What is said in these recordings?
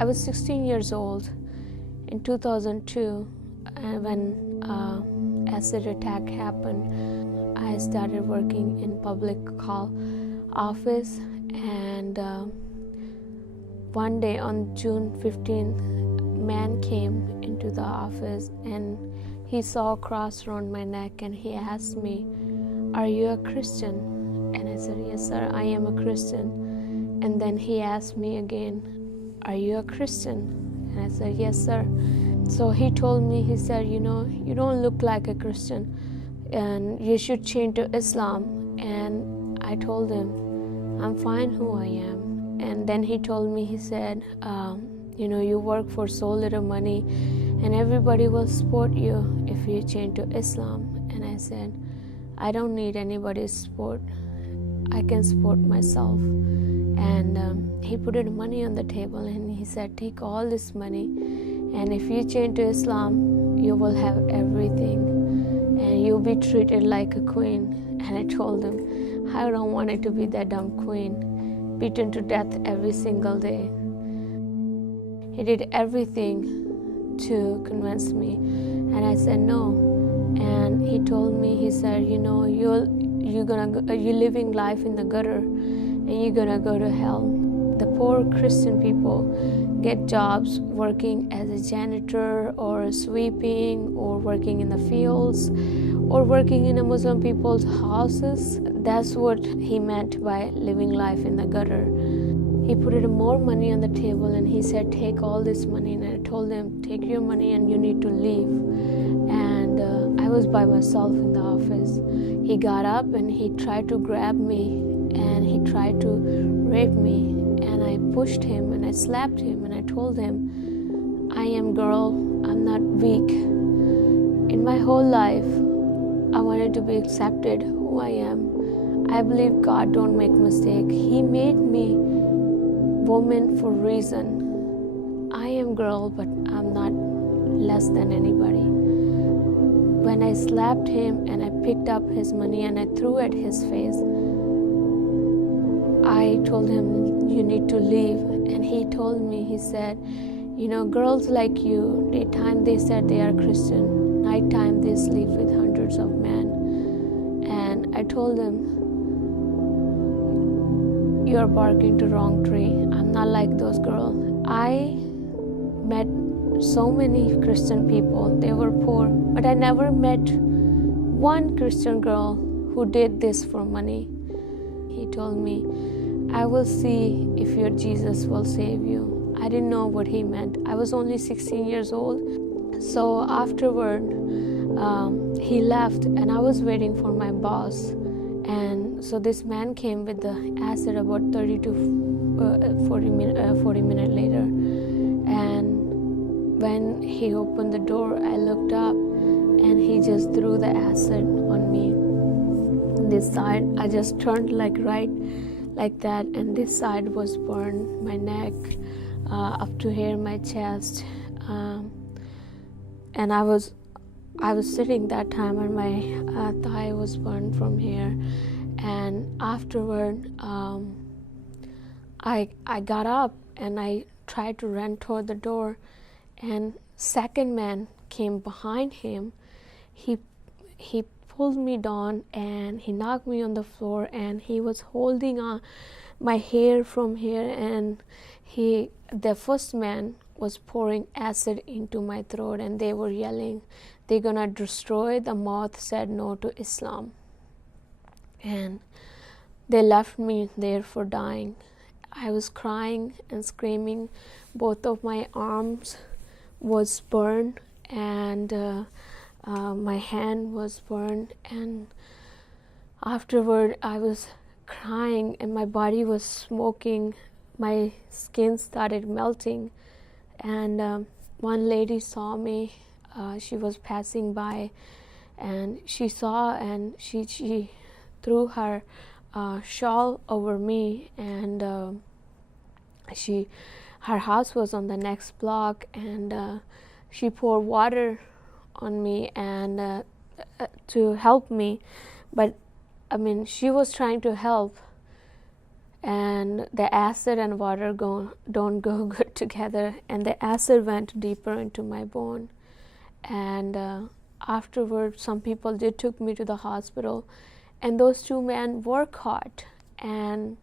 I was 16 years old in 2002 when acid attack happened. I started working in public call office, and one day on June 15th, man came into the office and he saw a cross around my neck and he asked me, "Are you a Christian?" And I said, "Yes, sir, I am a Christian." And then he asked me again, "Are you a Christian?" And I said, "Yes, sir." So he told me, he said, "You don't look like a Christian and you should change to Islam." And I told him, "I'm fine who I am." And then he told me, he said, "You work for so little money and everybody will support you if you change to Islam." And I said, "I don't need anybody's support. I can support myself." And he put money on the table and he said, "Take all this money, and if you change to Islam, you will have everything and you'll be treated like a queen." And I told him, I don't want it to be that dumb queen, beaten to death every single day. He did everything to convince me, and I said no. And he told me, he said, you're living life in the gutter and you're gonna go to hell. The poor Christian people get jobs working as a janitor or sweeping or working in the fields or working in a Muslim people's houses. That's what he meant by living life in the gutter. He put more money on the table and he said, "Take all this money." And I told him, "Take your money and you need to leave." And I was by myself in the office. He got up and he tried to grab me and he tried to rape me. And I pushed him and I slapped him and I told him, "I am girl, I'm not weak. In my whole life, I wanted to be accepted who I am. I believe God don't make mistake. He made me woman for reason. I am girl, but I'm not less than anybody." When I slapped him and I picked up his money and I threw at his face, I told him, "You need to leave." And he told me, he said, "Girls like you, daytime they said they are Christian, nighttime they sleep with hundreds of men." And I told him, "You're barking to wrong tree. I'm not like those girls. I met so many Christian people. They were poor, but I never met one Christian girl who did this for money." He told me, "I will see if your Jesus will save you." I didn't know what he meant. I was only 16 years old. So afterward, he left and I was waiting for my boss. And so this man came with the acid about 30 to 40 minutes later. And when he opened the door, I looked up and he just threw the acid on me. This side, I just turned right like that, and this side was burned, my neck up to here, my chest. And I was sitting that time and my thigh was burned from here. And afterward, I got up and I tried to run toward the door, and second man came behind him. He pulled me down and he knocked me on the floor, and he was holding on my hair from here, and the first man was pouring acid into my throat, and they were yelling, "They're gonna destroy the mouth said no to Islam." And they left me there for dying. I was crying and screaming. Both of my arms was burned, and my hand was burned. And afterward, I was crying and my body was smoking. My skin started melting. And one lady saw me. She was passing by, and she saw, and she threw her shawl over me, and her house was on the next block, and she poured water on me and to help me. But she was trying to help, and the acid and water don't go good together, and the acid went deeper into my bone. And afterwards, some people did took me to the hospital, and those two men were caught. And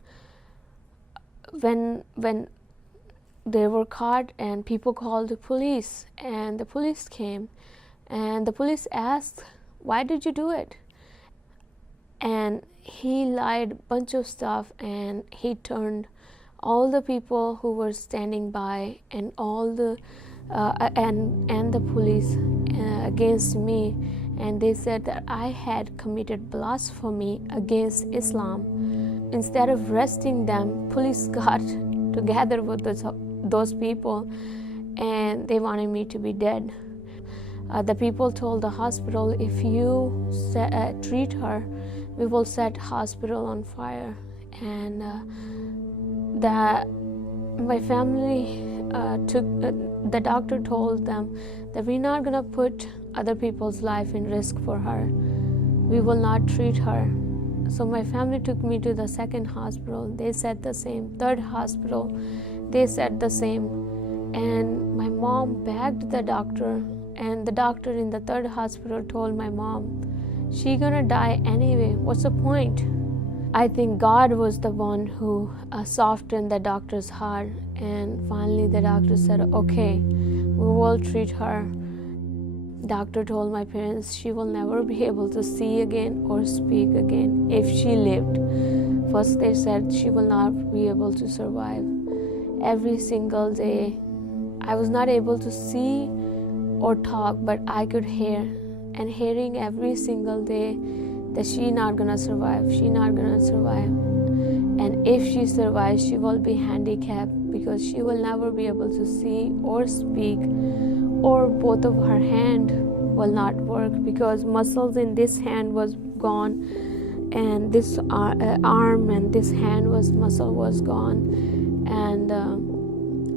when they were caught, and people called the police, and the police came, and the police asked, "Why did you do it?" And he lied a bunch of stuff, and he turned all the people who were standing by and all the and the police against me, and they said that I had committed blasphemy against Islam. Instead of arresting them, police got together with those people, and they wanted me to be dead. The people told the hospital, "If you treat her, we will set hospital on fire." And my family the doctor told them that we're not going to put other people's life in risk for her. We will not treat her. So my family took me to the second hospital. They said the same. Third hospital, they said the same. And my mom begged the doctor, and the doctor in the third hospital told my mom, "She's gonna die anyway. What's the point?" I think God was the one who softened the doctor's heart, and finally the doctor said, "Okay, we will treat her." Doctor told my parents she will never be able to see again or speak again if she lived. First they said she will not be able to survive. Every single day I was not able to see or talk, but I could hear, and hearing every single day that she not gonna survive, she not gonna survive. And if she survives, she will be handicapped because she will never be able to see or speak, or both of her hand will not work because muscles in this hand was gone, and this arm and this hand muscle was gone. And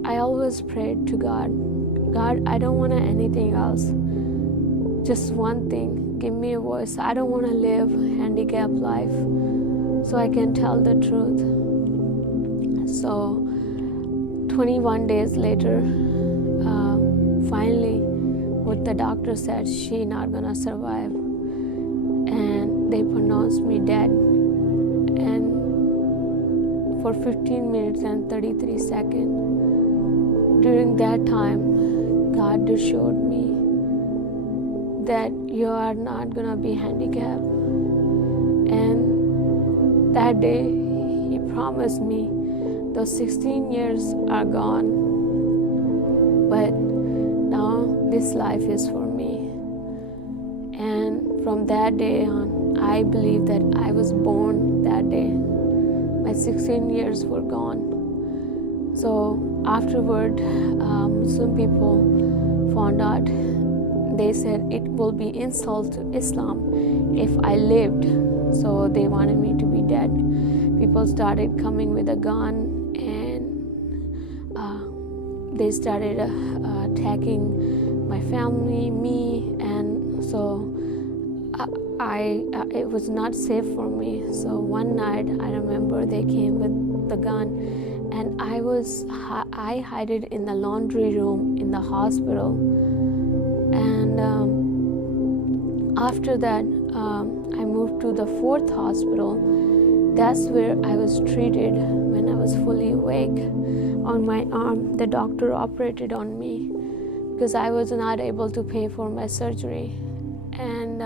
I always prayed to God, I don't want anything else, just one thing, give me a voice. I don't want to live handicapped life, so I can tell the truth. So 21 days later, finally what the doctor said, she not gonna survive, and they pronounced me dead. And for 15 minutes and 33 seconds, during that time, God just showed me that you are not gonna be handicapped. And that day He promised me those 16 years are gone, but now this life is for me. And from that day on, I believe that I was born that day. My 16 years were gone. So afterward, Muslim people found out. They said it will be insult to Islam if I lived, so they wanted me to be dead. People started coming with a gun, and they started attacking my family, me, and so it was not safe for me. So one night I remember they came with the gun, and I hid it in the laundry room in the hospital. And after that, I moved to the fourth hospital. That's where I was treated when I was fully awake. On my arm, the doctor operated on me because I was not able to pay for my surgery. And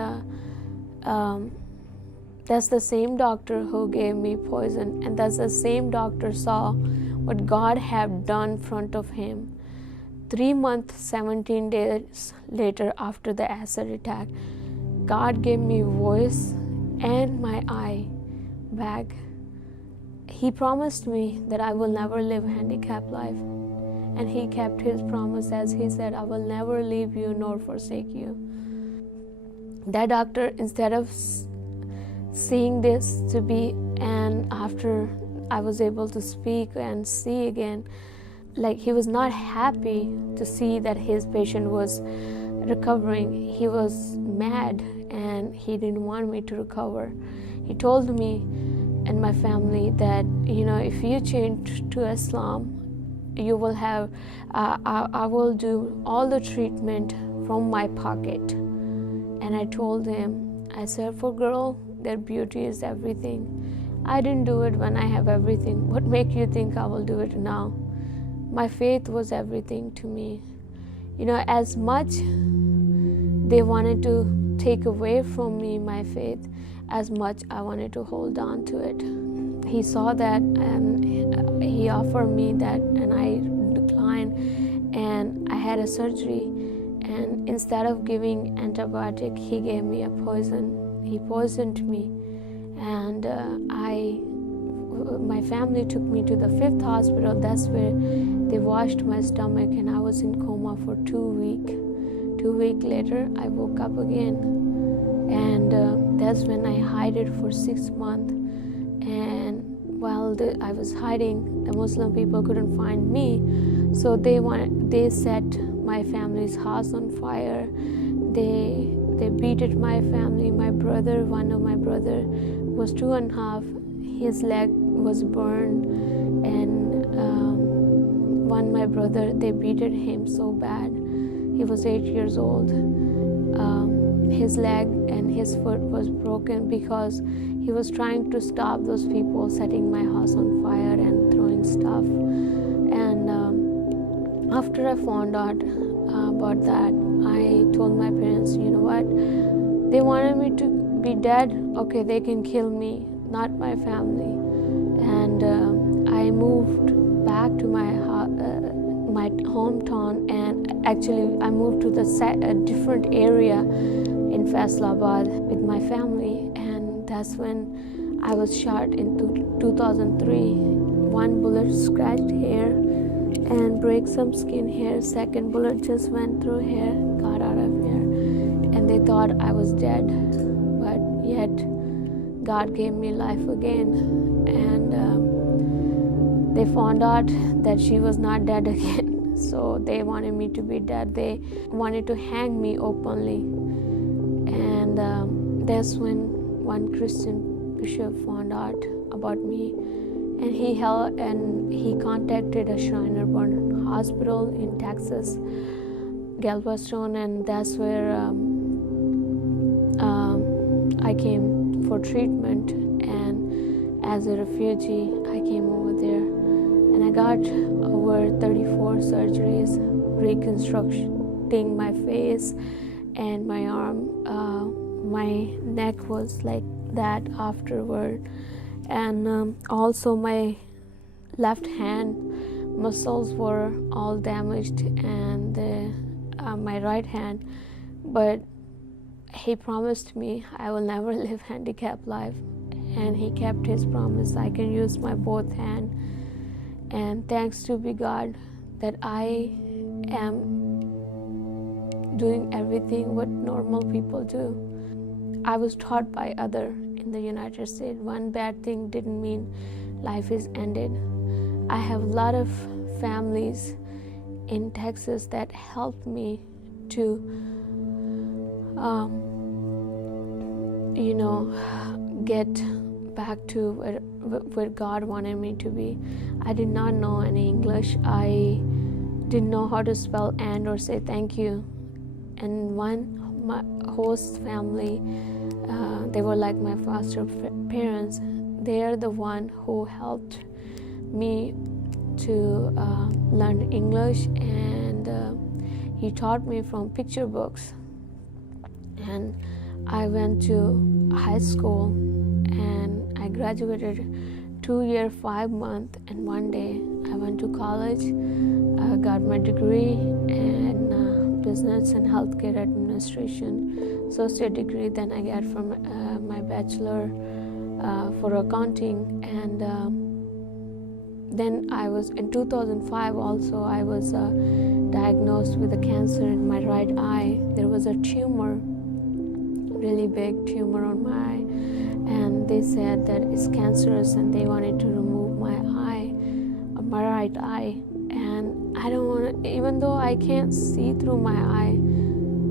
that's the same doctor who gave me poison, and that's the same doctor saw what God had done in front of him. 3 months, 17 days later, after the acid attack, God gave me voice and my eye back. He promised me that I will never live a handicapped life, and He kept His promise, as He said, I will never leave you nor forsake you. That doctor, instead of seeing this to be, and after I was able to speak and see again, like he was not happy to see that his patient was recovering. He was mad, and he didn't want me to recover. He told me and my family that, if you change to Islam, you will have, I will do all the treatment from my pocket. And I told him, I said, for girl, their beauty is everything. I didn't do it when I have everything. What make you think I will do it now? My faith was everything to me. As much they wanted to take away from me my faith, as much I wanted to hold on to it. He saw that and he offered me that, and I declined, and I had a surgery, and instead of giving antibiotic, he gave me a poison. He poisoned me, and my family took me to the 5th hospital. That's where they washed my stomach, and I was in coma for 2 weeks. 2 weeks later, I woke up again, and that's when I hid it for 6 months. And while I was hiding, the Muslim people couldn't find me, so they set my family's house on fire. They beated my family. My brother, one of my brother, was 2.5. His leg was burned, and my brother, they beated him so bad. He was 8 years old. His leg and his foot was broken because he was trying to stop those people setting my house on fire and throwing stuff. And after I found out about that, I told my parents, you know what? They wanted me to be dead. Okay, they can kill me, not my family. And I moved back to my hometown, and actually I moved to a different area in Faisalabad with my family, and that's when I was shot in 2003. One bullet scratched here and break some skin here. Second bullet just went through here, got out of here, and they thought I was dead, but yet God gave me life again, and they found out that she was not dead again. So they wanted me to be dead. They wanted to hang me openly, and that's when one Christian bishop found out about me, and he contacted a Shriner-Born hospital in Texas, Galveston, and that's where I came for treatment. And as a refugee, I came over there, and I got over 34 surgeries, reconstructing my face and my arm. My neck was like that afterward, and also my left hand muscles were all damaged, and my right hand. But he promised me I will never live handicapped life, and he kept his promise. I can use my both hand, and thanks to be God that I am doing everything what normal people do. I was taught by other in the United States, one bad thing didn't mean life is ended. I have a lot of families in Texas that helped me to get back to where God wanted me to be. I did not know any English. I didn't know how to spell and or say thank you. And my host family, they were like my foster parents. They are the one who helped me to learn English, and he taught me from picture books. And I went to high school, and I graduated 2 years, 5 months, and one day I went to college. I got my degree in business and healthcare administration, associate degree. Then I got from my bachelor for accounting, and then I was in 2005 also I was diagnosed with a cancer in my right eye. There was a tumor, really big tumor on my eye, and they said that it's cancerous, and they wanted to remove my right eye. And I don't want to, even though I can't see through my eye,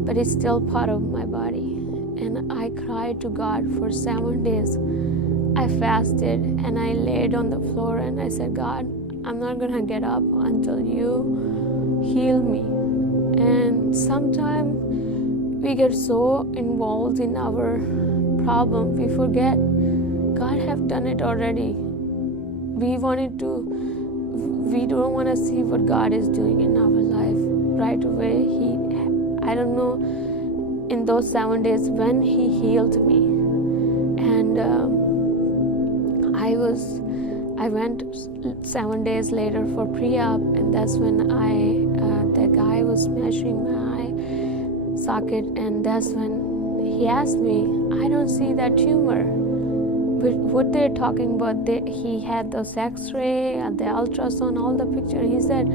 but it's still part of my body. And I cried to God for 7 days. I fasted and I laid on the floor and I said, God, I'm not gonna get up until you heal me. And sometimes we get so involved in our problem, we forget God have done it already. We don't want to see what God is doing in our life right away. I don't know, in those 7 days when He healed me, and I went 7 days later for pre-op, and that's when that guy was measuring my eye socket, and that's when he asked me, I don't see that tumor. But what they're talking about, he had those x-ray and the ultrasound, all the picture. He said,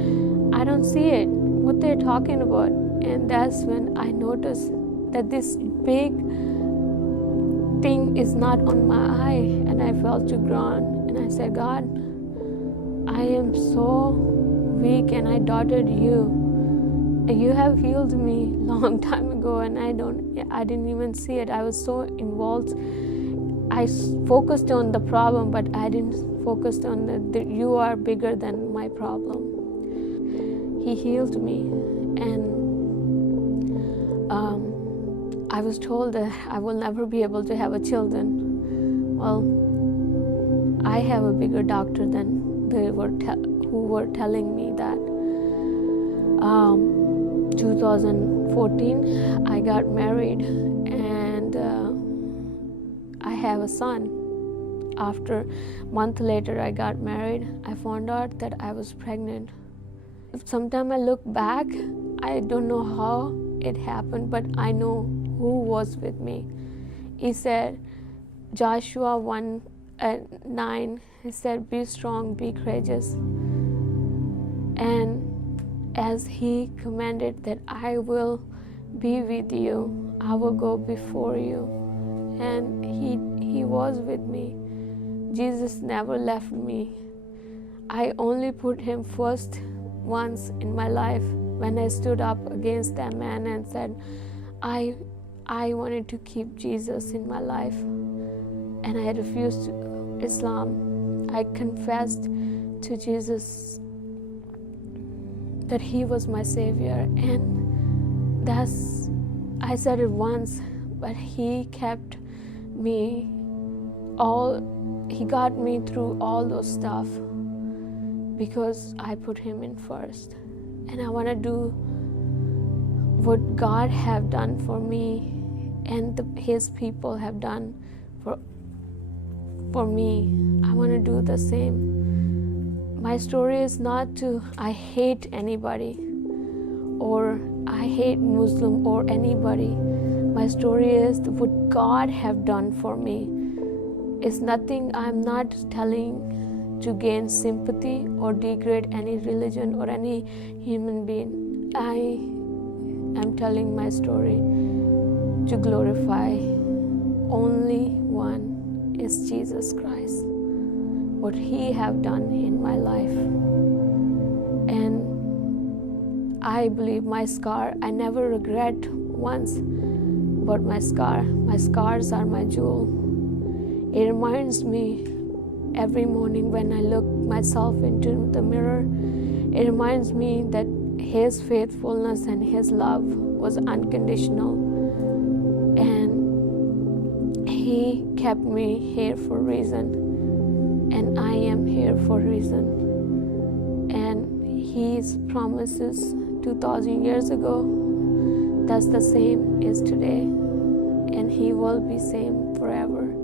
I don't see it. What they're talking about. And that's when I noticed that this big thing is not on my eye. And I fell to ground and I said, God, I am so weak and I doubted you. You have healed me long time ago and I didn't even see it. I was so involved. I focused on the problem, but I didn't focus on that you are bigger than my problem. He healed me, and I was told that I will never be able to have a children. Well, I have a bigger doctor than who were telling me that. 2014, I got married, and I have a son. After a month later I got married, I found out that I was pregnant. Sometimes I look back, I don't know how it happened, but I know who was with me. He said, Joshua 1:9, he said, be strong, be courageous. And as he commanded that I will be with you, I will go before you. And he was with me. Jesus never left me. I only put him first once in my life when I stood up against that man and said, I wanted to keep Jesus in my life. And I refused Islam. I confessed to Jesus that he was my Savior. And I said it once, but he kept me he got me through all those stuff because I put him in first. And I want to do what God have done for me and his people have done for me. I want to do the same. My story is not I hate anybody or I hate Muslim or anybody. My story is what God have done for me. It's nothing. I'm not telling to gain sympathy or degrade any religion or any human being. I am telling my story to glorify only one is Jesus Christ. What he have done in my life. And I believe my scar, I never regret once about my scar. My scars are my jewel. It reminds me every morning when I look myself into the mirror, it reminds me that his faithfulness and his love was unconditional. And he kept me here for a reason. And I am here for a reason. And his promises 2,000 years ago, that's the same as today. And he will be same forever.